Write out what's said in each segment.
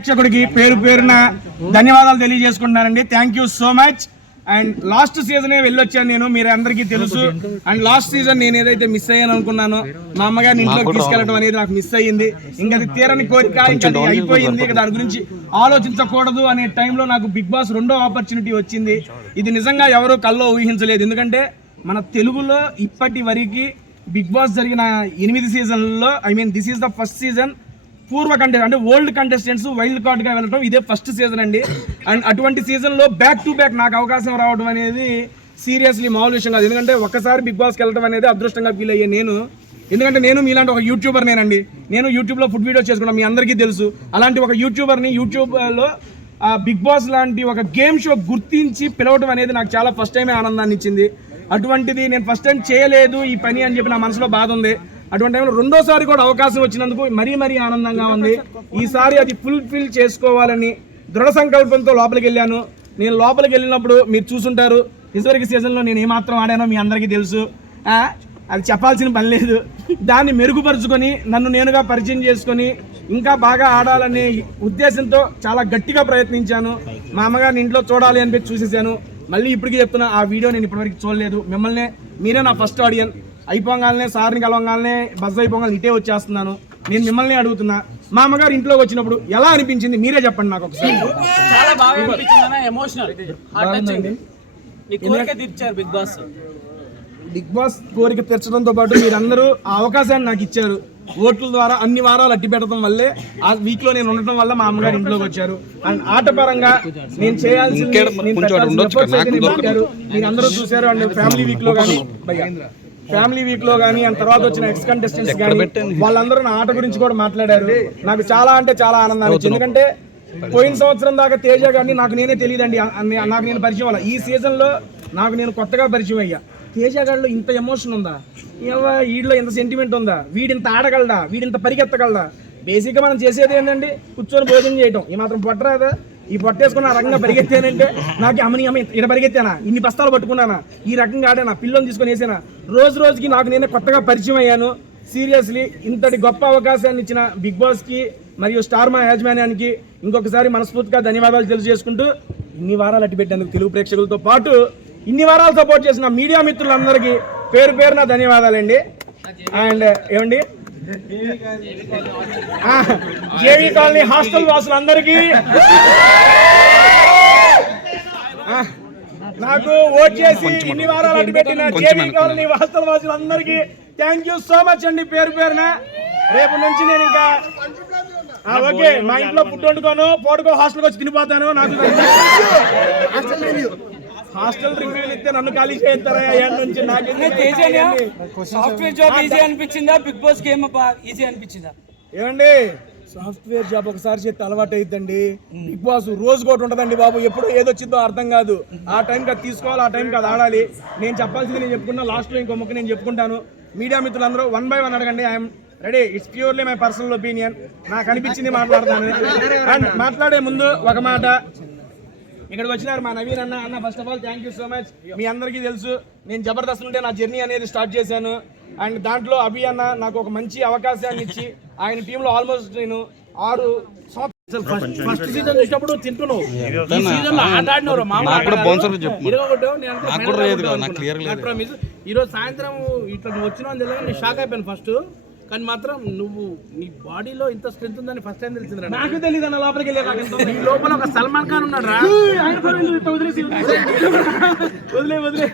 ప్రేక్షకుడికి పేరు పేరున ధన్యవాదాలు తెలియజేసుకుంటున్నానండి. Thank you so much. And last సీజనే వెళ్ళొచ్చాను నేను, మీరు అందరికీ తెలుసు. అండ్ లాస్ట్ సీజన్ నేను ఏదైతే మిస్ అయ్యాను అనుకున్నాను, మా అమ్మగారిని ఇంట్లోకి తీసుకెళ్ళడం అనేది నాకు మిస్ అయ్యింది. ఇంకా అది తీరని కోరిక, ఇంకా అది అయిపోయింది, దాని గురించి ఆలోచించకూడదు అనే టైంలో నాకు బిగ్ బాస్ 2వ ఆపర్చునిటీ వచ్చింది. ఇది నిజంగా ఎవరూ కల్లో ఊహించలేదు. ఎందుకంటే మన తెలుగులో ఇప్పటి వరకు బిగ్ బాస్ జరిగిన 8 సీజన్లలో this is the first season పూర్వ కంటెస్ట్ అంటే ఓల్డ్ కంటెస్టెంట్స్ వైల్డ్ కార్డ్గా వెళ్ళడం ఇదే ఫస్ట్ సీజన్ అండి. అండ్ అటువంటి సీజన్లో బ్యాక్ టు బ్యాక్ నాకు అవకాశం రావడం అనేది సీరియస్లీ మామూలు విషయం కాదు. ఎందుకంటే ఒక్కసారి బిగ్ బాస్కి వెళ్ళడం అనేది అదృష్టంగా ఫీల్ అయ్యే నేను. ఎందుకంటే నేను మీలాంటి ఒక యూట్యూబర్ నేనండి. నేను యూట్యూబ్లో ఫుడ్ వీడియోస్ చేసుకున్నాను, మీ అందరికీ తెలుసు. అలాంటి ఒక యూట్యూబర్ని యూట్యూబ్లో బిగ్ బాస్ లాంటి ఒక గేమ్ షో గుర్తించి పిలవడం అనేది నాకు చాలా ఫస్ట్ టైమే ఆనందాన్ని ఇచ్చింది. అటువంటిది నేను ఫస్ట్ టైం చేయలేదు ఈ పని అని చెప్పి నా మనసులో బాధ ఉంది. అటువంటి టైంలో 2వసారి కూడా అవకాశం వచ్చినందుకు మరీ ఆనందంగా ఉంది. ఈసారి అది ఫుల్ఫిల్ చేసుకోవాలని దృఢ సంకల్పంతో లోపలికి వెళ్ళాను. నేను లోపలికి వెళ్ళినప్పుడు మీరు చూసుంటారు, ఇదివరకు సీజన్లో నేను ఏమాత్రం ఆడానో మీ అందరికీ తెలుసు. అది చెప్పాల్సిన పని లేదు. దాన్ని మెరుగుపరుచుకొని నన్ను నేనుగా పరిచయం చేసుకొని ఇంకా బాగా ఆడాలనే ఉద్దేశంతో చాలా గట్టిగా ప్రయత్నించాను. మా అమ్మగారిని ఇంట్లో చూడాలి అని చూసేసాను. మళ్ళీ ఇప్పటికీ చెప్తున్నా, ఆ వీడియో నేను ఇప్పటివరకు చూడలేదు. మిమ్మల్ని మీరే నా ఫస్ట్ ఆడియన్స్. అయిపోగానే సార్ని కలవగానే బస్ అయిపోగానే ఇటే వచ్చేస్తున్నాను. నేను మిమ్మల్ని అడుగుతున్నా, మా అమ్మగారు ఇంట్లోకి వచ్చినప్పుడు ఎలా అనిపించింది మీరే చెప్పండి నాకు ఒకసారి. చాలా బాగా అనిపించింది, ఎమోషనల్ హార్ట్ టచింగ్. నీ కోరిక తీర్చారు బిగ్ బాస్ కోరిక తీర్చడంతో పాటు మీరందరూ ఆ అవకాశాన్ని నాకు ఇచ్చారు. ఓట్ల ద్వారా అన్ని వారాలు అట్టి పెట్టడం వల్లే ఆ వీక్ లో నేను ఉండటం వల్ల మా అమ్మగారు ఇంట్లోకి వచ్చారు. అండ్ ఆట పరంగా నేను చేయాల్సింది మీరు అందరూ చూశారు. అండ్ ఫ్యామిలీ వీక్ లో కానీ అండ్ తర్వాత వచ్చిన ఎక్స్ కంటెస్టెంట్స్ కానీ వాళ్ళందరూ నా ఆట గురించి కూడా మాట్లాడారు. నాకు చాలా అంటే చాలా ఆనందాన్ని వచ్చింది. ఎందుకంటే పోయిన సంవత్సరం దాకా తేజ గారిని నాకు నేనే తెలియదండి, నాకు నేను పరిచయం అవ్వాలి. ఈ సీజన్ లో నాకు నేను కొత్తగా పరిచయం అయ్యా. తేజ గారిలో ఇంత ఎమోషన్ ఉందా, వీడిలో ఇంత సెంటిమెంట్ ఉందా, వీడింత ఆడగలడా, వీడింత పరిగెత్తగలడా. బేసిక్గా మనం చేసేది ఏంటంటే కూర్చొని భోజనం చేయటం. ఈ మాత్రం పొట్టరాదా? ఈ పొట్టేసుకుని ఆ రకంగా పరిగెత్తానంటే నాకు అమ్మని ఇక్కడ పరిగెత్తానా, ఇన్ని బస్తాలు పట్టుకున్నానా, ఈ రకంగా ఆడానా, పిల్లల్ని తీసుకొని వేసానా. రోజుకి నాకు నేనే కొత్తగా పరిచయం అయ్యాను. సీరియస్లీ ఇంతటి గొప్ప అవకాశాన్ని ఇచ్చిన బిగ్ బాస్కి మరియు స్టార్ మా యాజమాన్యానికి ఇంకొకసారి మనస్ఫూర్తిగా ధన్యవాదాలు తెలియజేసుకుంటూ, ఇన్ని వారాలు అట్టి పెట్టేందుకు తెలుగు ప్రేక్షకులతో పాటు ఇన్ని వారాలు సపోర్ట్ చేసిన మీడియా మిత్రులందరికీ పేరు పేరున ధన్యవాదాలండి. అండ్ ఏమండి జేవీ కాలనీ హాస్టల్ వాసులందరికీ, నాకు ఓట్ చేసి ఇన్ని వారాలు అడ్డు పెట్టిన జేవీ కాలనీ హాస్టల్ వాసులందరికీ థ్యాంక్ యూ సో మచ్ అండి పేరు పేరున. రేపు నుంచి నేను ఇంకా ఓకే మా ఇంట్లో ఫుడ్ వండుకోను, పోటుకో హాస్టల్కి వచ్చి తినిపోతాను. నాకు హాస్టల్ రివ్యూలు ఇస్తే నన్ను ఖాళీ చేస్తారా నుంచి. సాఫ్ట్వేర్ జాబ్ ఈజీ అనిపించిందా, బిగ్ బాస్ గేమ్ ఈజీ అనిపించిందా? ఏమండి సాఫ్ట్వేర్ జాబ్ ఒకసారి చేస్తే అలవాటు అయిద్దండి. బిగ్ బాస్ రోజుకోటి ఉంటుందండి బాబు, ఎప్పుడో ఏదొచ్చిందో అర్థం కాదు. ఆ టైంకి అది తీసుకోవాలి, ఆ టైంకి అది ఆడాలి. నేను చెప్పాల్సింది నేను చెప్పుకున్నా, లాస్ట్లో ఇంకో మొక్క నేను చెప్పుకుంటాను. మీడియా మిత్రులందరూ 1 by 1 అడగండి. I'm ready. It's purely my personal opinion. నాకు అనిపించింది మాట్లాడతాను. అండ్ మాట్లాడే ముందు ఒక మాట, ఇక్కడికి వచ్చినారు మా నవీన్ అన్న. First of all thank you so much. మీ అందరికీ తెలుసు నేను జబర్దస్త్ నుండే నా జర్నీ అనేది స్టార్ట్ చేశాను. అండ్ దాంట్లో అభి అన్న నాకు ఒక మంచి అవకాశాన్ని ఇచ్చి ఆయన టీంలో ఆల్మోస్ట్ నేను 6 సంవత్సరాలు ఫస్ట్ సీజన్ చూసినప్పుడు తింటున్నావు, ఈ సీజన్ లో ఆట ఆడినವರು ఈరోజు సాయంత్రం ఇట్లా నువ్వు వచ్చినావు అని తెలియదు, నేను షాక్ అయిపోయాను ఫస్ట్. కానీ మాత్రం నువ్వు నీ బాడీలో ఇంత స్ట్రెంత్ ఉందని ఫస్ట్ టైం తెలిసింది. నాకు తెలియదు అన్న, లోపలికి వెళ్ళి లోపల ఒక సల్మాన్ ఖాన్ ఉన్నాడు రా. వదిలే.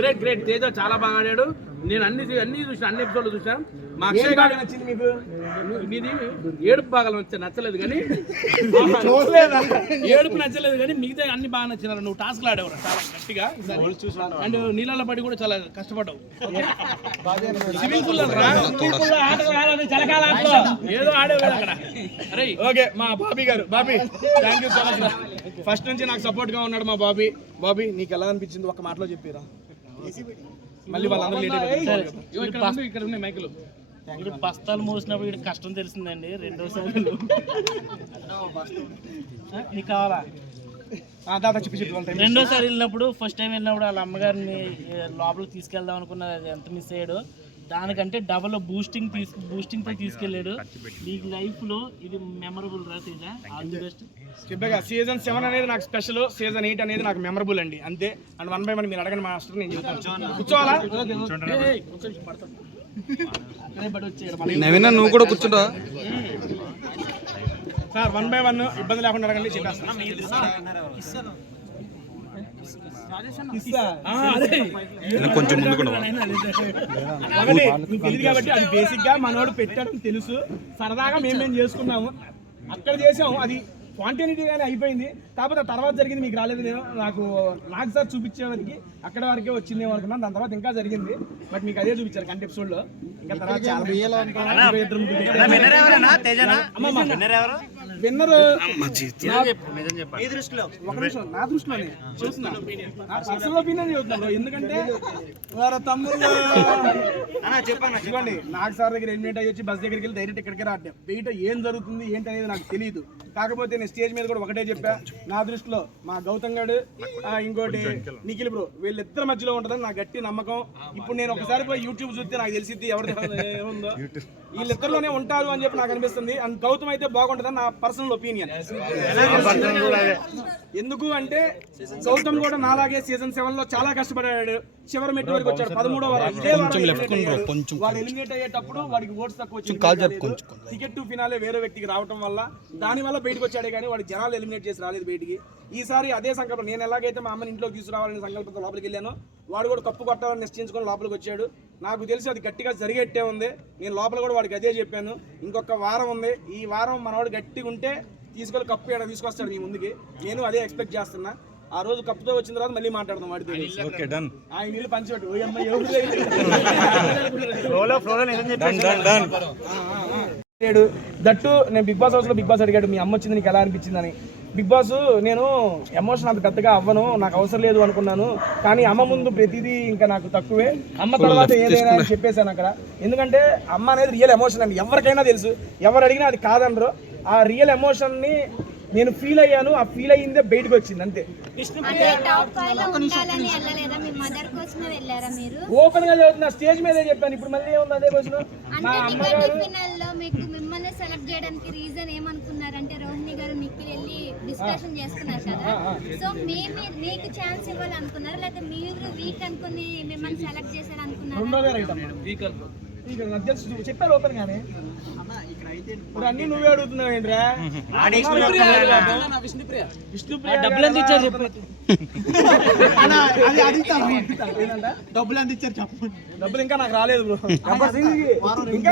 గ్రేట్ తేజ చాలా బాగా ఆడాడు. నేను అన్ని చూసిన, అన్ని ఎపిసోడ్లు చూసాను. మా అక్షయ్ గారు నచ్చింది మీకు? మీది ఏడుపు బాగా నచ్చలేదు కానీ మిగతా అన్ని బాగా నచ్చినారు. నువ్వు టాస్క్లు ఆడేవారు చాలా గట్టిగా అండ్ నీళ్ళ పడి కూడా చాలా కష్టపడ్డావు. స్విమ్మింగ్ పూల్ ఏదో ఆడేవాడు అక్కడ. అరే ఓకే మా బాబీ గారు, Bobby thank you so much. First నుంచి నాకు సపోర్ట్ గా ఉన్నాడు మా బాబీ. నీకు ఎలా అనిపించింది ఒక మాటలో చెప్పిరా. మళ్ళీ వాళ్ళందరూ ఇక్కడ ఉన్నాయి మైకులు. ఇప్పుడు బస్తాలు మోసినప్పుడు ఇక్కడ కష్టం తెలిసిందండి. రెండోసారి నీకు కావాలా? రెండోసారి వెళ్ళినప్పుడు, ఫస్ట్ టైం వెళ్ళినప్పుడు వాళ్ళ అమ్మగారిని లోపలికి తీసుకెళ్దాం అనుకున్నది, అది ఎంత మిస్ అయ్యాడు. దానికంటే డబల్ బూస్టింగ్ తో తీసుకెళ్ళాడు. నీకు లైఫ్ లో ఇది మెమరబుల్ రా తేజ. All the best. చెప్పగా సీజన్ 7 అనేది నాకు స్పెషల్, సీజన్ 8 అనేది నాకు మెమరబుల్ అండి, అంతే. అండ్ 1 by 1 మీరు అడగండి మాస్టర్, నేను చెప్తాను. కూర్చోవాలా? నవీన నువ్వు కూడా కూర్చుంటా సార్ 1 by 1 ఇబ్బంది లేకుండా అడగండి, చెప్పేస్తాను. కొంచెం ముందుకు తెలియదు కాబట్టి అది బేసిక్ గా మనోడు పెట్టాడని తెలుసు, సరదాగా మేము చేసుకున్నాము, అక్కడ చేసాము, అది క్వాంటిటీగానే అయిపోయింది. కాకపోతే తర్వాత జరిగింది మీకు రాలేదు, నాకు సార్ చూపించే వరకు అక్కడ వరకే వచ్చింది అనుకున్నాను. దాని తర్వాత ఇంకా జరిగింది, బట్ మీకు అదే చూపించారు కంటి ఎపిసోడ్ లో. ఇంకా తర్వాత విన్నర్ నా దృష్టిలోనే చూస్తున్నా, పర్సనల్ ఒపీనియన్ చెబుతున్నాను. ఎందుకంటే వారు తమ్ముళ్ళు చెప్పండి, నాకు సార్ దగ్గర ఎలిమినేట్ అయ్యి వచ్చి బస్ దగ్గరికి వెళ్ళి డైరెక్ట్ ఇక్కడికి రావడం, బయట ఏం జరుగుతుంది ఏంటి అనేది నాకు తెలియదు. కాకపోతే నేను స్టేజ్ మీద కూడా ఒకటే చెప్పా, నా దృష్టిలో మా గౌతమ్ గారు ఇంకోటి నిఖిల్ బ్రో వీళ్ళిద్దరి మధ్యలో ఉంటుందని నా గట్టి నమ్మకం. ఇప్పుడు నేను ఒకసారి పోయి యూట్యూబ్ చూస్తే నాకు తెలిసిద్ది ఎవరి ఏముందో, వీళ్ళిద్దరిలోనే ఉంటారు అని చెప్పి నాకు అనిపిస్తుంది. అండ్ గౌతమ్ అయితే బాగుంటుందని నా పర్సనల్ ఒపీనియన్. ఎందుకు అంటే గౌతమ్ కూడా నాలాగే సీజన్ 7 లో చాలా కష్టపడ్డాడు, చివరి మెట్టు వరకు వచ్చాడు, 13వ వారం. వాడు ఎలిమినేట్ అయ్యేటప్పుడు వాడికి ఓట్స్ తక్కువ వచ్చింది, టికెట్ టు ఫినాలే వేరే వ్యక్తికి రావడం వల్ల దాని వల్ల బయటకు వచ్చాడే కానీ వాడి జనాలు ఎలిమినేట్ చేసి రాలేదు బయటికి. ఈసారి అదే సంకల్పం, నేను ఎలాగైతే మా అమ్మని ఇంట్లోకి తీసుకురావాలని సంకల్పంతో లోపలికి వెళ్ళాను, వాడు కూడా కప్పు కొట్టాలని నిశ్చయించుకొని లోపలికి వచ్చాడు. నాకు తెలిసి అది గట్టిగా జరిగేట్టే ఉంది. నేను లోపల కూడా వాడికి అదే చెప్పాను, ఇంకొక వారం ఉంది, ఈ వారం మనవాడు గట్టిగా ఉంటే తీసుకెళ్ళి కప్పు ఇక్కడ తీసుకొస్తాడు మీ ముందుకి. నేను అదే ఎక్స్పెక్ట్ చేస్తున్నా. ఆ రోజు కప్పుతో వచ్చిన తర్వాత మళ్ళీ మాట్లాడదాం వాడితో. ఆయన నీళ్ళు పంచిపెట్టు దట్టు. నేను బిగ్ బాస్ హౌస్ లో బిగ్ బాస్ అడిగాడు మీ అమ్మ వచ్చింది నీకు ఎలా అనిపించిందని. బిగ్ బాస్ నేను ఎమోషన్ అంత పెద్దగా అవ్వను, నాకు అవసరం లేదు అనుకున్నాను, కానీ అమ్మ ముందు ప్రతిదీ ఇంకా నాకు తక్కువే, అమ్మ తర్వాత ఏదైనా అని చెప్పేశాను అక్కడ. ఎందుకంటే అమ్మ అనేది రియల్ ఎమోషన్ అండి, ఎవరికైనా తెలుసు, ఎవరు అడిగినా అది కాదనరు. ఆ రియల్ ఎమోషన్ని నేను ఫీల్ అయ్యాను, ఆ ఫీల్ అయ్యిందే బయటకు వచ్చింది అంతే. ఓపెన్ గా చదువుతున్నా, స్టేజ్ మీదే చెప్పాను, ఇప్పుడు మళ్ళీ ఏముంది అదే క్వశ్చన్. మా అమ్మగారు మిమ్మల్ని సెలెక్ట్ చేయడానికి రీజన్ ఏమనుకున్నారంటే రోహిణి గారు నిఖిల్ వెళ్ళి డిస్కషన్ చేస్తున్నారు కదా, సో మీకు ఛాన్స్ ఇవ్వాలనుకున్నారు, లేకపోతే మీరు వీక్ అనుకుని మిమ్మల్ని సెలెక్ట్ చేశారు అనుకున్నారు? చెప్పారు ఓపెన్ గానే, ఇప్పుడు అన్ని నువ్వే అడుగుతున్నావు ఏంట్రా? విష్ణుప్రియ డబ్బులు ఎంత ఇచ్చారు చెప్పు. డబ్బులు ఇంకా నాకు రాలేదు బ్రో, ఇంకా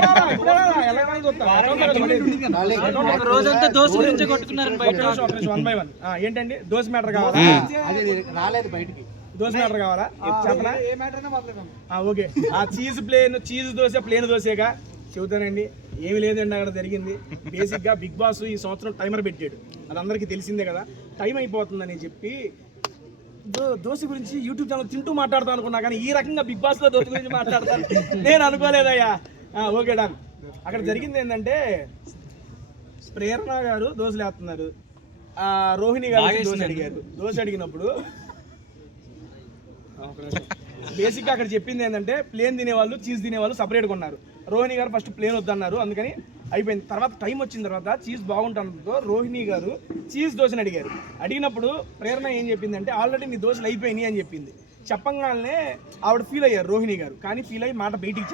రోజంతా దోశ గురించి కొట్టుకున్నారు బయట. 1 by 1 ఏంటండి దోశ మ్యాటర్ కావాలా? రాలేదు బయటికి, దోశ మ్యాటర్ కావాలా చెప్పనా? ఓకే, ఆ చీజ్ దోశ ప్లేన్ దోశగా చెబుతానండి. ఏమి లేదండి అక్కడ జరిగింది. బేసిక్గా బిగ్ బాస్ ఈ సంవత్సరం టైమర్ పెట్టాడు, అది అందరికీ తెలిసిందే కదా. టైం అయిపోతుందని చెప్పి దోశ గురించి యూట్యూబ్ ఛానల్ తింటూ మాట్లాడతాను అనుకున్నా, కానీ ఈ రకంగా బిగ్ బాస్లో దోశ గురించి మాట్లాడతాను నేను అనుకోలేదయ్యా. Okay done. అక్కడ జరిగింది ఏంటంటే ప్రేరణ గారు దోశలు వేస్తున్నారు, రోహిణి గారు దోశ అడిగారు. దోశ అడిగినప్పుడు బేసిక్గా అక్కడ చెప్పింది ఏంటంటే ప్లేన్ తినేవాళ్ళు చీజ్ తినేవాళ్ళు సపరేట్గా ఉన్నారు. రోహిణి గారు ఫస్ట్ ప్లేన్ వద్దన్నారు, అందుకని అయిపోయింది. తర్వాత టైం వచ్చిన తర్వాత చీజ్ బాగుంటుందో రోహిణి గారు చీజ్ దోశని అడిగారు. అడిగినప్పుడు ప్రేరణ ఏం చెప్పిందంటే ఆల్రెడీ నీ దోశలు అయిపోయినాయి అని చెప్పింది. చెప్పంగానే ఆవిడ ఫీల్ అయ్యారు రోహిణి గారు, కానీ ఫీల్ అయ్యి మాట బయటికి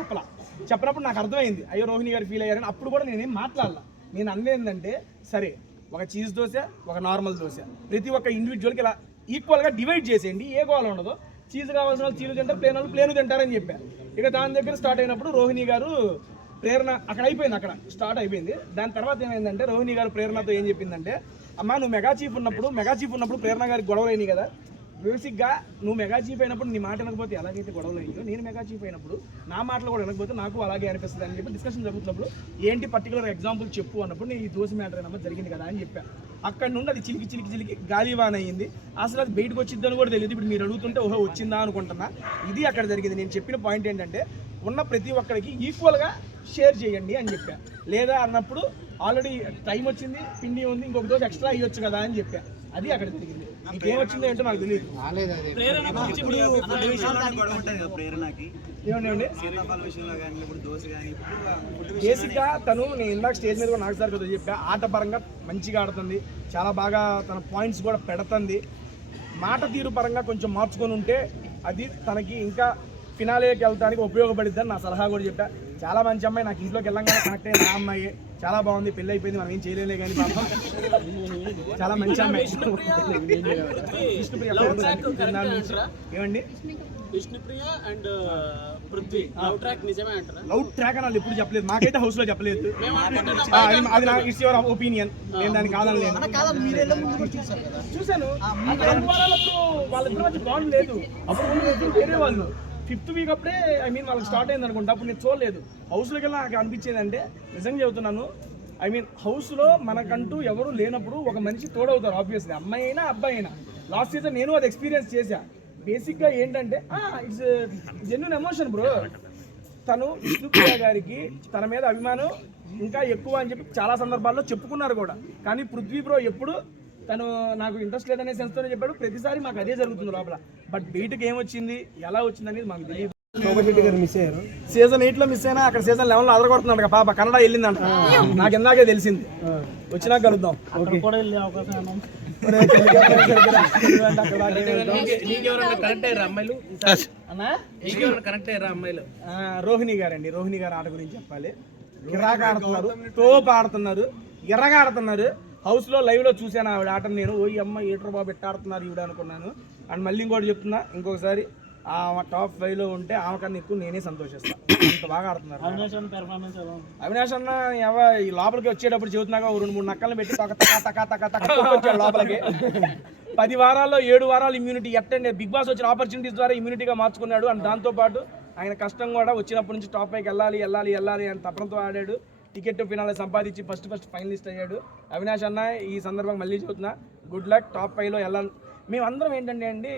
చెప్పినప్పుడు నాకు అర్థమైంది అయ్యో రోహిణి గారు ఫీల్ అయ్యారని. అప్పుడు కూడా నేనేం మాట్లాడాల, నేను అన్నదేంటంటే సరే ఒక చీజ్ దోశ ఒక నార్మల్ దోశ ప్రతి ఒక్క ఇండివిజువల్కి ఇలా ఈక్వల్గా డివైడ్ చేసేయండి, ఏ గోళ ఉండదు. చీజ్ కావాల్సిన వాళ్ళు చీజ్ తింటారు, ప్లేన్ వాళ్ళు ప్లేన్ తింటారని చెప్పారు. ఇక దాని దగ్గర స్టార్ట్ అయినప్పుడు రోహిణి గారు ప్రేరణ అక్కడ అయిపోయింది, అక్కడ స్టార్ట్ అయిపోయింది. దాని తర్వాత ఏమైందంటే రోహిణి గారు ప్రేరణతో ఏం చెప్పిందంటే అమ్మ నువ్వు మెగా చీఫ్ ఉన్నప్పుడు ప్రేరణ గారికి గొడవలు అయినాయి కదా, బేసిక్గా నువ్వు మెగా చీఫ్ అయినప్పుడు నీ మాట వినకపోతే ఎలాగైతే గొడవలు అయ్యో నేను మెగా చీఫ్ అయినప్పుడు నా మాటలు కూడా వినకపోతే నాకు అలాగే అనిపిస్తుంది అని చెప్పి డిస్కషన్ జరుగుతున్నప్పుడు ఏంటి పర్టికులర్ ఎగ్జాంపుల్ చెప్పు అన్నప్పుడు నేను ఈ దోశ మ్యాటర్ అయినా జరిగింది కదా అని చెప్పాను. అక్కడ నుండి అది చిలికి గాలివాన్ అయ్యింది. అసలు అది బయటకు వచ్చిద్దని కూడా తెలియదు. ఇప్పుడు మీరు అడుగుతుంటే ఓహో వచ్చిందా అనుకుంటున్నా. ఇది అక్కడ జరిగింది. నేను చెప్పిన పాయింట్ ఏంటంటే ఉన్న ప్రతి ఒక్కరికి ఈక్వల్గా షేర్ చేయండి అని చెప్పా. లేదా అన్నప్పుడు ఆల్రెడీ టైం వచ్చింది, పిండి ఉంది, ఇంకొక దోశ ఎక్స్ట్రా అయ్యొచ్చు కదా అని చెప్పా. అది అక్కడ జరిగింది. ఇంకేం వచ్చిందో ఏంటో నాకు తెలియదు. ఏమండి బేసిక్గా తను నేను ఇందాక స్టేజ్ మీద కూడా నాకు సార్ కదా చెప్పా, ఆట పరంగా మంచిగా ఆడుతుంది, చాలా బాగా తన పాయింట్స్ కూడా పెడుతుంది. మాట తీరు పరంగా కొంచెం మార్చుకొని ఉంటే అది తనకి ఇంకా ఫినాలేకి వెళ్ళడానికి ఉపయోగపడిద్దని నా సలహా కూడా చెప్పా. చాలా మంచి అమ్మాయి, నాకు ఇంట్లోకి వెళ్ళంగానే కనెక్ట్ అయిన ఆ అమ్మాయి చాలా బాగుంది, పెళ్ళి అయిపోయింది, మనం ఏం చేయలేలే కానీ పాపం చాలా మంచి అమ్మాయి. విష్ణుప్రియ ఏమండి Vishnupriya and Prithvi love track నిజమే అంటారా? లవ్ ట్రాక్ అని వాళ్ళు ఎప్పుడు చెప్పలేదు, మాకైతే హౌస్ లో చెప్పలేదు. అది నా ఇట్స్ యువర్ ఒపీనియన్, నేను దానికి కాదనలేదు. చూశాను 2 వారాలప్పుడు వాళ్ళిద్దరి మధ్య బాండ్ లేదు, అప్పుడు వేరే వాళ్ళు 5th వీక్ అప్పుడే వాళ్ళకి స్టార్ట్ అయింది అనుకుంటా, అప్పుడు నేను చూడలేదు. హౌస్లోకి వెళ్ళి నాకు అనిపించేది అంటే, నిజంగా చెబుతున్నాను, హౌస్లో మనకంటూ ఎవరు లేనప్పుడు ఒక మనిషి తోడవుతారు ఆబ్వియస్లీ, అమ్మాయి అయినా అబ్బాయి అయినా. లాస్ట్ సీజన్ నేను అది ఎక్స్పీరియన్స్ చేశా. బేసిక్గా ఏంటంటే ఇట్స్ జెన్యూన్ ఎమోషన్ బ్రో. తను విష్ణుప్రియ గారికి తన మీద అభిమానం ఇంకా ఎక్కువ అని చెప్పి చాలా సందర్భాల్లో చెప్పుకున్నారు కూడా. కానీ పృథ్వీ బ్రో ఎప్పుడు తను నాకు ఇంట్రెస్ట్ లేదనే సెన్స్తోనే చెప్పాడు. ప్రతిసారి మాకు అదే జరుగుతుంది లోపల. బట్ బయటకు ఏమొచ్చింది, ఎలా వచ్చింది అనేది మాకు తెలియదు. సీజన్ 8 లో మిస్ అయినా అక్కడ సీజన్ 11 లో అదరగొడుతున్నాడు పాప, కన్నడ వెళ్ళిందంట, నాకు ఇందాకే తెలిసింది. వచ్చినాక కలుద్దాం. కూడా వెళ్ళే అవకాశం రోహిణి గారు ఆట గురించి చెప్పాలి. గిరాగా ఆడుతున్నారు, తోపు ఆడుతున్నారు, ఎర్రగా ఆడుతున్నారు. హౌస్ లో లైవ్ లో చూశాను ఆవిడ ఆటను. నేను ఓ అమ్మ ఏట్రో బాబు ఎట్ట ఆడుతున్నారు ఈవిడ అనుకున్నాను. అండ్ మళ్ళీ ఇంకోటి చెప్తున్నా, ఇంకొకసారి టాప్ 5 లో ఉంటే ఆమె కన్నా ఎక్కువ నేనే సంతోషిస్తాను, అంత బాగా ఆడుతున్నారు. అవినాష్ అన్న ఈ లోపలికి వచ్చేటప్పుడు చెబుతున్నాగా 2-3 నక్కలను పెట్టి వచ్చాడు లోపలికి. 10 వారాల్లో 7 వారాలు ఇమ్యూనిటీ ఎట్టండి బిగ్ బాస్ వచ్చిన ఆపర్చునిటీస్ ద్వారా ఇమ్యూనిటీగా మార్చుకున్నాడు. అండ్ దాంతోపాటు ఆయన కష్టం కూడా వచ్చినప్పటి నుంచి టాప్ 5కి వెళ్ళాలి అని తపనతో ఆడాడు. టికెట్ ఫినాలే సంపాదించి ఫస్ట్ ఫైనలిస్ట్ అయ్యాడు. అవినాష్ అన్న ఈ సందర్భంగా మళ్ళీ చెబుతున్నా, గుడ్ లక్, టాప్ 5లో వెళ్ళాలి. మేమందరం ఏంటంటే అండి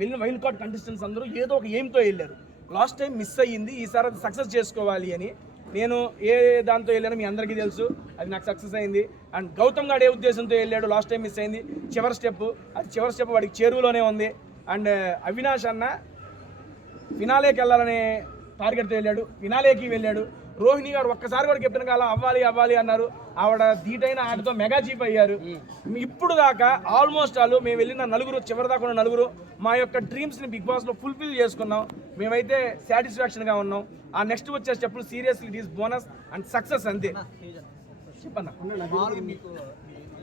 వెళ్ళిన వైల్డ్ కార్డ్ కంటెస్టెంట్స్ అందరూ ఏదో ఒక ఎయిమ్తో వెళ్ళారు. లాస్ట్ టైం మిస్ అయ్యింది, ఈసారి అది సక్సెస్ చేసుకోవాలి అని. నేను ఏ దాంతో వెళ్ళానో మీ అందరికీ తెలుసు, అది నాకు సక్సెస్ అయింది. అండ్ గౌతమ్ గారు ఏ ఉద్దేశంతో వెళ్ళాడు, లాస్ట్ టైం మిస్ అయింది. చివరి స్టెప్ వాడికి చేరువలోనే ఉంది. అండ్ అవినాష్ అన్న ఫినాలేకి వెళ్ళాలనే టార్గెట్తో వెళ్ళాడు, ఫినాలేకి వెళ్ళాడు. రోహిణి గారు ఒక్కసారి కూడా కెప్టెన్ కాల అవ్వాలి అన్నారు. ఆవిడ ధీటైన ఆటతో మెగా చీఫ్ అయ్యారు. ఇప్పుడు దాకా ఆల్మోస్ట్ మేము వెళ్ళిన చివరిదాకా ఉన్న నలుగురు మా యొక్క డ్రీమ్స్ని బిగ్ బాస్లో ఫుల్ఫిల్ చేసుకున్నాం. మేమైతే సాటిస్ఫాక్షన్గా ఉన్నాం. ఆ నెక్స్ట్ వచ్చే స్టెప్లు seriously it is bonus and success అంతే. చెప్పన్నా మీకు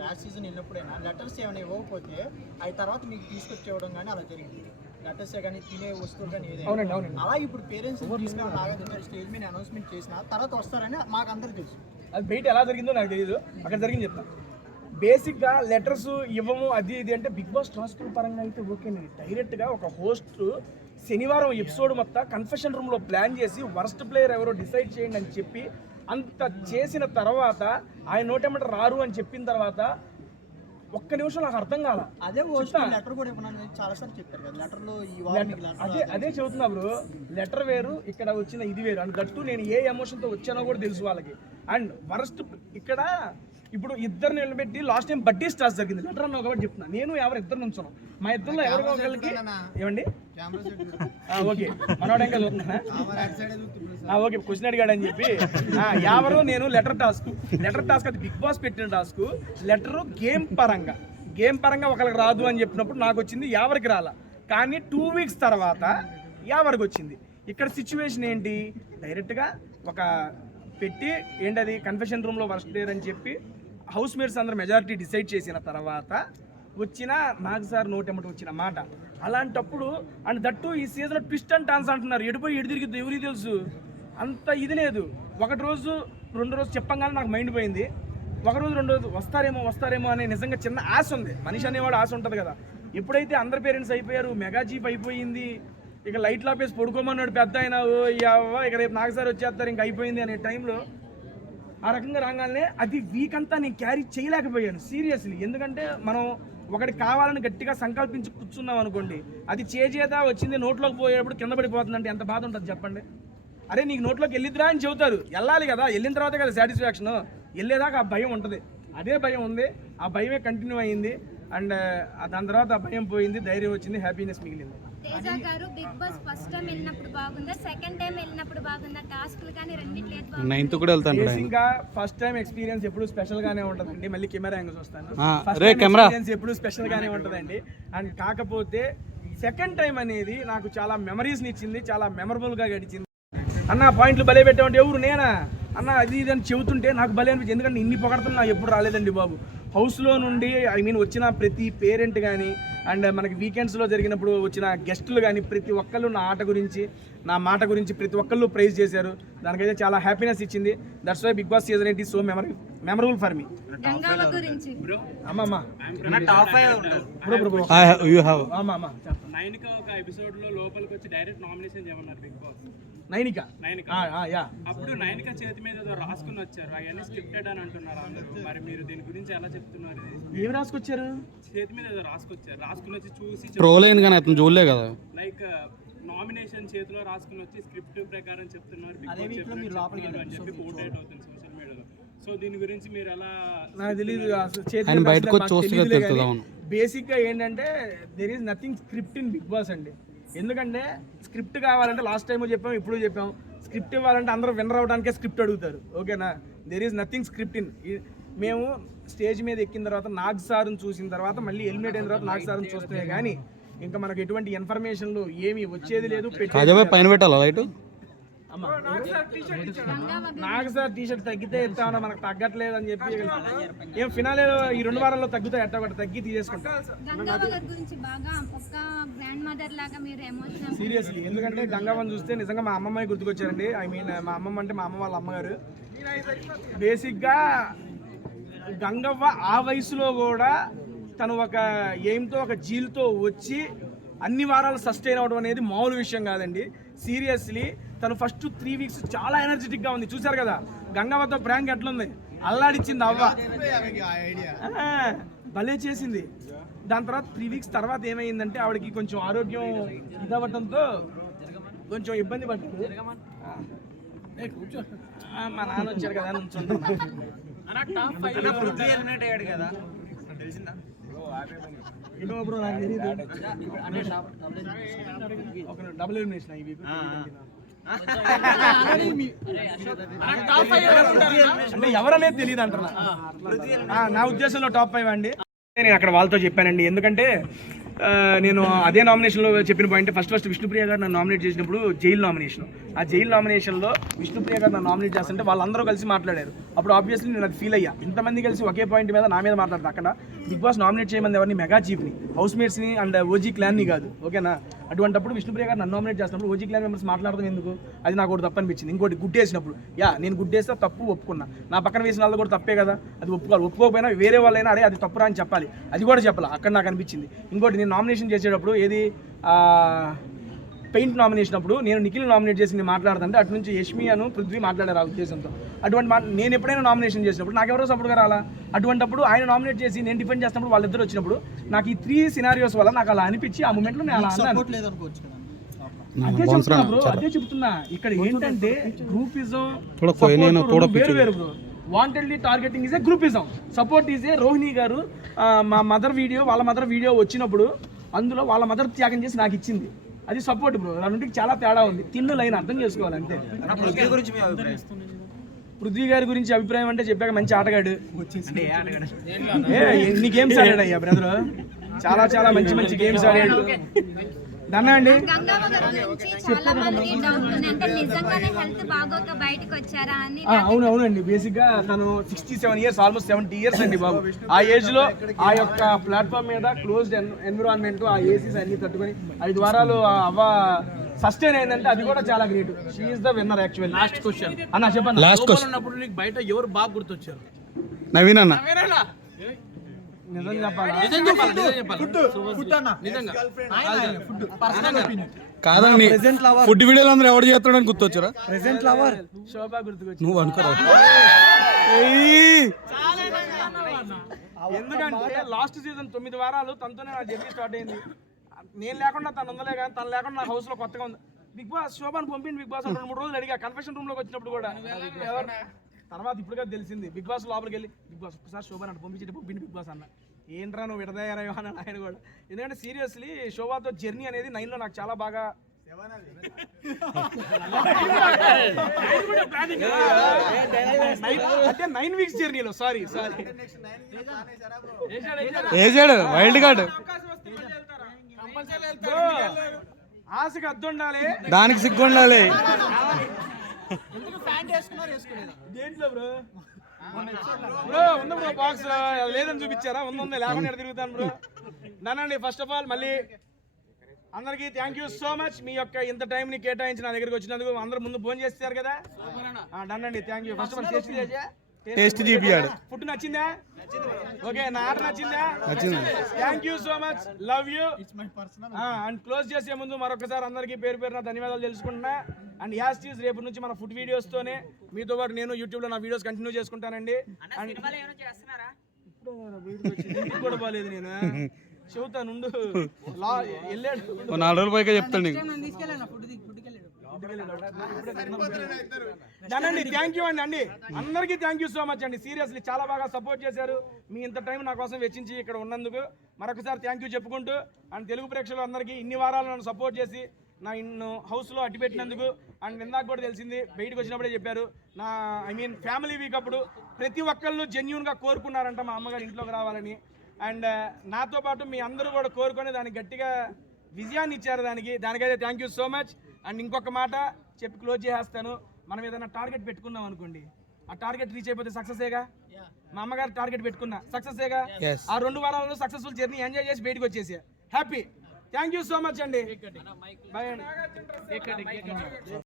లాస్ట్ సీజన్ వెళ్ళినప్పుడైనా లెటర్స్ ఏమైనా ఇవ్వకపోతే అవి తర్వాత మీకు తీసుకొచ్చేవడం కానీ అలా జరిగింది. లెటర్స్ కానీ తినే వస్తువులు కానీ ఏదైనా అలా ఇప్పుడు పేరెంట్స్ తీసుకుని నాగార్జున స్టేజ్ మీద అనౌన్స్మెంట్ చేసిన తర్వాత వస్తారని మాకు అందరికీ తెలుసు. అది బయట ఎలా జరిగిందో నాకు తెలియదు, అక్కడ జరిగింది చెప్తాను. బేసిక్గా లెటర్స్ ఇవ్వము అది ఇది అంటే బిగ్ బాస్ టాస్కుల పరంగా అయితే ఓకేనండి. డైరెక్ట్గా ఒక హోస్ట్ శనివారం ఎపిసోడ్ మొత్తం కన్ఫెషన్ రూమ్లో ప్లాన్ చేసి వర్స్ట్ ప్లేయర్ ఎవరో డిసైడ్ చేయండి అని చెప్పి అంత చేసిన తర్వాత ఆయన నోటేమంటే రారు అని చెప్పిన తర్వాత ఒక్క నిమిషం నాకు అర్థం కాల. అదే లెటర్ కూడా చాలాసార్లు చెప్పారు కదా, లెటర్లో అదే చెబుతున్నా బ్రో. లెటర్ వేరు, ఇక్కడ వచ్చిన ఇది వేరు. అండ్ గట్టు నేను ఏ ఎమోషన్తో వచ్చానో కూడా తెలుసు వాళ్ళకి. అండ్ వరస్ట్ ఇక్కడ ఇప్పుడు ఇద్దరిని నిలబెట్టి లాస్ట్ టైం బడ్డీ స్టార్స్ జరిగింది. లెటర్ అన్న ఒకటి చెప్తున్నా, నేను ఇద్దరు నుంచున్నాం. మా ఇద్దరిలో ఎవరికో ఒకరికి ఏమండి ఓకే మనోడు ఇంకా చూస్తున్నా ఓకే క్వశ్చన్ అడిగాడు అని చెప్పి ఎవరు నేను లెటర్ టాస్క్ అది బిగ్ బాస్ పెట్టిన టాస్క్. లెటరు గేమ్ పరంగా ఒకరికి రాదు అని చెప్పినప్పుడు నాకు వచ్చింది, ఎవరికి రాలా. కానీ 2 వీక్స్ తర్వాత ఎవరికి వచ్చింది. ఇక్కడ సిచ్యువేషన్ ఏంటి, డైరెక్ట్గా ఒక పెట్టి ఏంటది కన్ఫెషన్ రూమ్లో వర్స్ట్ ప్లేయర్ అని చెప్పి హౌస్ మేట్స్ అందరూ మెజారిటీ డిసైడ్ చేసిన తర్వాత వచ్చిన నాకు సార్ నోటెమ్మటి వచ్చిన మాట. అలాంటప్పుడు అండ్ దట్టు ఈ సీజన్ ట్విస్ట్ అండ్ టాన్స్ అంటున్నారు, ఎడిపోయి ఎడి తిరిగిద్దు ఎవరికి తెలుసు. అంత ఇది లేదు. 1 రోజు 2 రోజు చెప్పంగానే నాకు మైండ్ పోయింది. 1 రోజు 2 రోజు వస్తారేమో అనే నిజంగా చిన్న ఆశ ఉంది. మనిషి అనేవాడు ఆశ ఉంటుంది కదా. ఎప్పుడైతే అందరి పేరెంట్స్ అయిపోయారు, మెగా చీఫ్ అయిపోయింది, ఇక లైట్ లాపేసి పడుకోమన్నాడు పెద్ద అయినా, ఇక రేపు నాకు సార్ వచ్చేస్తారు ఇంక అయిపోయింది అనే టైంలో ఆ రకంగా రాగానే అది వీక్ అంతా నేను క్యారీ చేయలేకపోయాను సీరియస్లీ. ఎందుకంటే మనం ఒకటి కావాలని గట్టిగా సంకల్పించి కూర్చున్నాం అనుకోండి, అది చేత వచ్చింది నోట్లోకి పోయేటప్పుడు కింద పడిపోతుందంటే ఎంత బాధ ఉంటుంది చెప్పండి. అరే నీకు నోట్లోకి వెళ్ళిద్దిరా అని చెబుతారు, వెళ్ళాలి కదా, వెళ్ళిన తర్వాతే కదా సాటిస్ఫాక్షన్. వెళ్ళేదాకా ఆ భయం ఉంటుంది, అదే భయం ఉంది, ఆ భయమే కంటిన్యూ అయ్యింది. అండ్ దాని తర్వాత ఆ భయం పోయింది, ధైర్యం వచ్చింది, హ్యాపీనెస్ మిగిలింది. తేజ గారు బిగ్ బాస్ ఫస్ట్ టైం వెళ్ళినప్పుడు బాగుందా, సెకండ్ టైం వెళ్ళినప్పుడు బాగుందా, టాస్క్లు కానీ రెండిట్లో ఏది బాగుంది? 9th కూడా వెళ్తాను బేసిక్గా ఫస్ట్ టైం ఎక్స్పీరియన్స్ ఎప్పుడు స్పెషల్ గానే ఉంటుందండి. మళ్ళీ కెమెరా యాంగిల్స్ వస్తాను. రే కెమెరా ఎక్స్పీరియన్స్ ఎప్పుడు స్పెషల్ గానే ఉంటుందండి. అండ్ కాకపోతే సెకండ్ టైం అనేది నాకు చాలా మెమరీస్ని ఇచ్చింది, చాలా మెమరబుల్ గా గడిచింది. అన్న పాయింట్లు భలే పెట్టామంటే ఎవరు నేనా అన్న అది ఇది అని చెబుతుంటే నాకు భలే అనిపించింది. ఎందుకంటే ఇన్ని పొగడతలు నాకు ఎప్పుడు రాలేదండి బాబు. హౌస్లో నుండి వచ్చిన ప్రతి పేరెంట్ కానీ అండ్ మనకి వీకెండ్స్లో జరిగినప్పుడు వచ్చిన గెస్టులు కానీ ప్రతి ఒక్కళ్ళు నా ఆట గురించి నా మాట గురించి ప్రతి ఒక్కళ్ళు ప్రైజ్ చేశారు. దానికైతే చాలా హ్యాపీనెస్ ఇచ్చింది. That's why big boss season 8 is so memorable for me. Gangavva గురించి అమ్మమ్మ టాప్ 5 యు హావ్ అమ్మమ్మ 9కి ఒక ఎపిసోడ్ లో లోపలికి వచ్చి డైరెక్ట్ నామినేషన్ చేయమన్నారు బిగ్ బాస్. నైనిక యా అప్పుడు 9కి చేతి మీద ఏదో రాసుకుని వచ్చారు, అవన్నీ స్క్రిప్టెడ్ అని అంటున్నారు అందరూ. మరి మీరు దీని గురించి ఎలా చెప్తున్నారు? ఏం రాసుకొచ్చారు? చేతి మీద ఏదో రాసుకొచ్చారు, రాసుకుని వచ్చి చూసి ట్రోల్ అయింది కానీ అతను చూడలే కదా. లైక్ నామినేషన్ చేతిలో రాసుకుని వచ్చి స్క్రిప్ట్ ప్రకారం చెప్తున్నారు బిగ్ అదే వీక్ లో మీరు లోపలికి బాస్ అని చెప్పి పోర్ట్రేట్ అవుతుంది సోషల్ మీడియాలో. సో దీని గురించి మీరు ఎలా? నాకు తెలియదు ఆయన బయటకు వచ్చి చూస్తే తెలుస్తుంది. అవును, బేసిక్గా ఏంటంటే there is nothing script in big boss అండి. ఎందుకంటే స్క్రిప్ట్ కావాలంటే లాస్ట్ టైం చెప్పాం, ఇప్పుడు చెప్పాం, స్క్రిప్ట్ ఇవ్వాలంటే అందరూ విన్నర్ అవడానికే స్క్రిప్ట్ అడుగుతారు. ఓకేనా? There is nothing script in. మేము స్టేజ్ మీద ఎక్కిన తర్వాత నాగ్ సార్ని చూసిన తర్వాత మళ్ళీ ఎలిమినేట్ అయిన తర్వాత నాగ్ సార్ని చూస్తే కానీ ఇంకా మనకు ఎటువంటి ఇన్ఫర్మేషన్లు ఏమీ వచ్చేది లేదు. పైన పెట్టాలా లైట్? నాగ్ సార్ టీషర్ట్ తగ్గితే ఎత్తామన్నా మనకు తగ్గట్లేదు అని చెప్పి ఏం ఫినాలేలో ఈ 2 వారాల్లో తగ్గుతాయి, ఎట్ట ఒకటి తగ్గి తీసేసుకుంటాం. గంగావ గారి గురించి బాగా ఒక గ్రాండ్ మదర్ లాగా మీరు ఎమోషనల్ సీరియస్లీ. ఎందుకంటే గంగావని చూస్తే నిజంగా మా అమ్మమ్మ గుర్తుకొచ్చారండి. ఐ మీన్ మా అమ్మమ్మ అంటే మా అమ్మ వాళ్ళ అమ్మగారు. బేసిక్గా గంగవ్వ ఆ వయసులో కూడా తను ఒక ఎయిమ్తో ఒక జీల్తో వచ్చి అన్ని వారాలు సస్టైన్ అవడం అనేది మామూలు విషయం కాదండి. సీరియస్లీ తను ఫస్ట్ 3 వీక్స్ చాలా ఎనర్జెటిక్గా ఉంది. చూశారు కదా గంగవ్వతో ప్రాంక్ ఎట్లుంది, అల్లాడిచ్చింది అవ్వ, భలే చేసింది. దాని తర్వాత 3 వీక్స్ తర్వాత ఏమైందంటే ఆవిడకి కొంచెం ఆరోగ్యం ఇదవ్వటంతో కొంచెం ఇబ్బంది పడుతుంది. మా నాన్న వచ్చారు కదా బ్రో, నాకు తెలియదు. ఒక డబుల్ ఎలిమినేషన్ ఈ వీక్ అంటే ఎవరనేది తెలియదు అంటున్నా. నా ఉద్దేశంలో టాప్ 5 అండి. నేను అక్కడ వాళ్ళతో చెప్పానండి. ఎందుకంటే నేను అదే నామినేషన్లో చెప్పిన పాయింట్ ఫస్ట్ విష్ణుప్రియ గారు నన్ను నామినేట్ చేసినప్పుడు జైలు నామినేషన్, ఆ జైలు నామినేషన్లో విష్ణుప్రియ గారు నన్ను నామినేట్ చేస్తుంటే వాళ్ళందరూ కలిసి మాట్లాడారు. అప్పుడు ఆబ్వియస్లీ నేను అది ఫీల్ అయ్యా, ఇంతమంది కలిసి ఒకే పాయింట్ మీద నా మీద మాట్లాడతారు. అక్కడ బిగ్ బాస్ నామినేట్ చేయమని ఎవరిని, మెగా చీఫ్ని, హౌస్ మేట్స్ని అండ్ ఓజీ క్లాన్ని కాదు. ఓకేనా? అటువంటిప్పుడు విష్ణుప్రియ గారు నన్ను నామినేట్ చేసినప్పుడు ఓజీ క్లాన్ మెంబర్స్ మాట్లాడడం ఎందుకు? అది నాకు ఒకటి తప్పు అనిపించింది. ఇంకోటి గుడ్డేసినప్పుడు నేను గుడ్డేస్తే తప్పు ఒప్పుకున్నా, నా పక్కన వేసిన వాళ్ళు కూడా తప్పే కదా, అది ఒప్పుకోవాలి. ఒప్పుకోకపోయినా వేరే వాళ్ళైనా అరే అది తప్పురా అని చెప్పాలి, అది కూడా చెప్పాలి. అక్కడ నాకు అనిపించింది. ఇంకోటి నేను నామినేషన్ చేసేటప్పుడు ఏది పెయింట్ నామినేషన్ అప్పుడు నేను నిఖిల్ నామినేట్ చేసి నేను మాట్లాడుతుంటే అటు నుంచి యష్మి అను పృథ్వీ మాట్లాడారు ఆ ఉద్దేశంతో. అటువంటి నేను ఎప్పుడైనా నామినేషన్ చేసినప్పుడు నాకు ఎవరో సపోర్ట్గా రాలా. అటువంటిప్పుడు ఆయన నామినేట్ చేసి నేను డిఫెండ్ చేసినప్పుడు వాళ్ళిద్దరు వచ్చినప్పుడు నాకు ఈ 3 సినారియోస్ వల్ల నాకు అలా అనిపించి ఆ మూమెంట్లో నేను అలా అన్నాను. అదే చెప్తున్నా. ఇక్కడ ఏంటంటే గ్రూపిజం వేరు bro. Wantedly targeting is a groupism, support is a. Rohini గారు మా మదర్ వీడియో, వాళ్ళ మదర్ వీడియో వచ్చినప్పుడు అందులో వాళ్ళ మదర్ త్యాగం చేసి నాకు ఇచ్చింది, అది సపోర్ట్ బ్రో. రెండింటికి చాలా తేడా ఉంది. తిన్ను లైన్ అర్థం చేసుకోవాలి అంతే. పృథ్వీ గారి గురించి అభిప్రాయం అంటే చెప్పాక మంచి ఆటగాడు. ఎన్ని గేమ్స్ ఆడాడు అయ్యా బ్రదర్, చాలా మంచి గేమ్స్ ఆడాడు. దన్నా అండి. గంగావ గారి గురించి చాలా మంది డౌట్ ఉంది, అంటే నిజంగానే హెల్త్ బాగోక బయటకు వచ్చారా అని. అవునండి. బేసిక్ గా తను 67 ఇయర్స్, ఆల్మోస్ట్ 70 ఇయర్స్ అండి బాబు. ఆ ఏజ్ లో ఆ యొక్క ప్లాట్ఫామ్ మీద క్లోజ్డ్ ఎన్విరాన్మెంట్, ఆ ఏసీస్ అన్ని తట్టుకొని 5 వారాలు అవ్వ సస్టైన్ అయిందంటే అది కూడా చాలా great. She is the winner actually. Last question అన్న చెప్పండి. లాస్ట్ క్వశ్చన్ ఉన్నప్పుడు నీకు బయట ఎవరు బాగా గుర్తొచ్చారు? నవీన్ అన్న. నిజం చెప్పాలి. కాదండి, ఫుడ్ వీడియోలు అందరూ ఎవరు చేస్తాడని గుర్తొచ్చారా? ప్రెసెంట్ లవర్ శోభా గుర్తుకొచ్చి. నువ్వు అనుకోరా? ఎందుకంటే లాస్ట్ సీజన్ 9 వారాలు తనతోనే నా జర్నీ స్టార్ట్ అయింది. నేను లేకుండా తను ఉందలే కానీ తను లేకుండా నా హౌస్ లో కొత్తగా ఉంది. బిగ్ బాస్ శోభాను పంపింది. బిగ్ బాస్ 2-3 రోజులు అడిగా కన్ఫెషన్ రూమ్ లోకి వచ్చినప్పుడు కూడా. తర్వాత ఇప్పుడుగా తెలిసింది. బిగ్ బాస్ లోపలికి వెళ్ళి బిగ్ బాస్ ఒక్కసారి శోభాను పంపించేది బిగ్ బాస్ అన్న ఏంట్రా నువ్వు విడదయ్యారా అని ఆయన కూడా. ఎందుకంటే సీరియస్లీ శోభాతో జర్నీ అనేది 9లో నాకు చాలా బాగా అంటే 9 వీక్స్ జర్నీలో సారీ వేసాడు వైల్డ్ కార్డ్, ఆశకి అద్దు ఉండాలి, దానికి సిగ్గు ఉండాలి. దేంట్లో బ్రో బ్రో ఉందా బ్రో బాక్స్ లేదని చూపించారా? ఉందా లేకుండా ఎక్కడ తిరుగుతాను బ్రో. నన్నండి ఫస్ట్ ఆఫ్ ఆల్ మళ్ళీ అందరికీ థ్యాంక్ యూ సో మచ్. మీ యొక్క ఇంత టైం ని కేటాయించి నా దగ్గరికి వచ్చినందుకు. అందరూ ముందు ఫోన్ చేస్తారు కదా, డన్ అండి. Thank you. First of all taste చూపియాడు. ఫుడ్ నచ్చిందా? ఓకే, నా ఆట నచ్చిందా? నచ్చింది. Thank you so much, love you. And close చేసే ముందు మరొకసారి అందరికీ పేరు పేరున ధన్యవాదాలు తెలుసుకుంటున్నా. అండ్ యాస్ టీజ్ రేపు నుంచి మన ఫుడ్ వీడియోస్ తోనే మీతో పాటు నేను యూట్యూబ్ లో నా వీడియోస్ కంటిన్యూ చేసుకుంటానండి. అండ్ ఇప్పుడు ఇంటికి కూడా పోలేదు నేను, చెబుతాను ఉండు. వెళ్ళాడు 4 రోజులు పైగా చెప్తాను నీకు. దానండి థ్యాంక్ యూ అండి. అందరికీ థ్యాంక్ యూ సో మచ్ అండి. సీరియస్లీ చాలా బాగా సపోర్ట్ చేశారు. మీ ఇంత టైం నా కోసం వెచ్చించి ఇక్కడ ఉన్నందుకు మరొకసారి థ్యాంక్ యూ చెప్పుకుంటూ, అండ్ తెలుగు ప్రేక్షకులు అందరికీ ఇన్ని వారాలు నన్ను సపోర్ట్ చేసి నా ఇన్ను హౌస్లో అట్టి పెట్టినందుకు. అండ్ ఇందాక కూడా తెలిసింది, బయటకు వచ్చినప్పుడే చెప్పారు, నా ఫ్యామిలీ వీక్ అప్పుడు ప్రతి ఒక్కళ్ళు జెన్యూన్గా కోరుకున్నారంట మా అమ్మగారు ఇంట్లోకి రావాలని. అండ్ నాతో పాటు మీ అందరూ కూడా కోరుకొని దానికి గట్టిగా విజయాన్ని ఇచ్చారు. దానికైతే thank you so much. And ఇంకొక మాట చెప్పి క్లోజ్ చేసేస్తాను. మనం ఏదైనా టార్గెట్ పెట్టుకున్నాం అనుకోండి, ఆ టార్గెట్ రీచ్ అయిపోతే సక్సెసేగా. మా అమ్మగారు టార్గెట్ పెట్టుకున్నా, సక్సెసేగా. ఆ 2 వారాల్లో సక్సెస్ఫుల్ జర్నీ ఎంజాయ్ చేసి బయటకు వచ్చేసి happy. Thank you so much అండి. బాయ్ అండి.